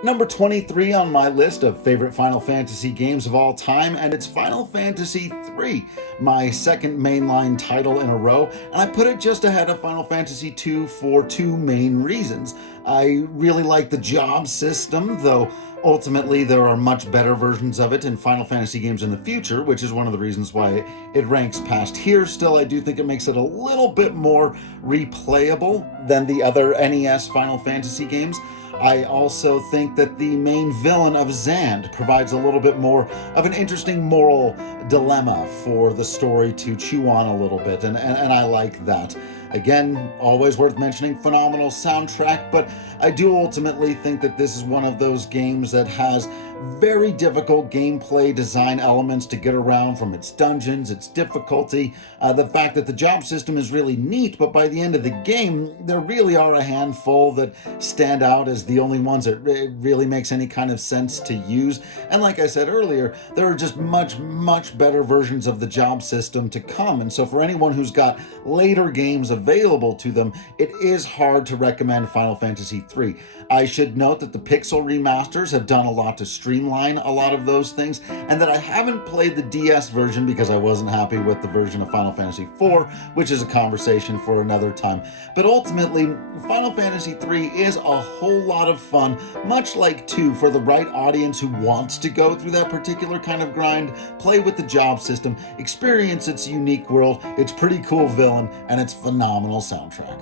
Number 23 on my list of favorite Final Fantasy games of all time, and it's Final Fantasy III, my second mainline title in a row, and I put it just ahead of Final Fantasy II for two main reasons. I really like the job system, though ultimately there are much better versions of it in Final Fantasy games in the future, which is one of the reasons why it ranks past here. Still, I do think it makes it a little bit more replayable than the other NES Final Fantasy games. I also think that the main villain of Zand provides a little bit more of an interesting moral dilemma for the story to chew on a little bit, and I like that. Again, always worth mentioning, phenomenal soundtrack, but I do ultimately think that this is one of those games that has very difficult gameplay design elements to get around, from its dungeons, its difficulty, the fact that the job system is really neat, but by the end of the game, there really are a handful that stand out as the only ones that it really makes any kind of sense to use. And like I said earlier, there are just much better versions of the job system to come. And so for anyone who's got later games available to them, it is hard to recommend Final Fantasy III. I should note that the Pixel remasters have done a lot to streamline a lot of those things, and that I haven't played the DS version because I wasn't happy with the version of Final Fantasy IV, which is a conversation for another time. But ultimately, Final Fantasy III is a whole lot of fun, much like 2, for the right audience who wants to go through that particular kind of grind, play with the job system, experience its unique world, its pretty cool villain, and its phenomenal soundtrack.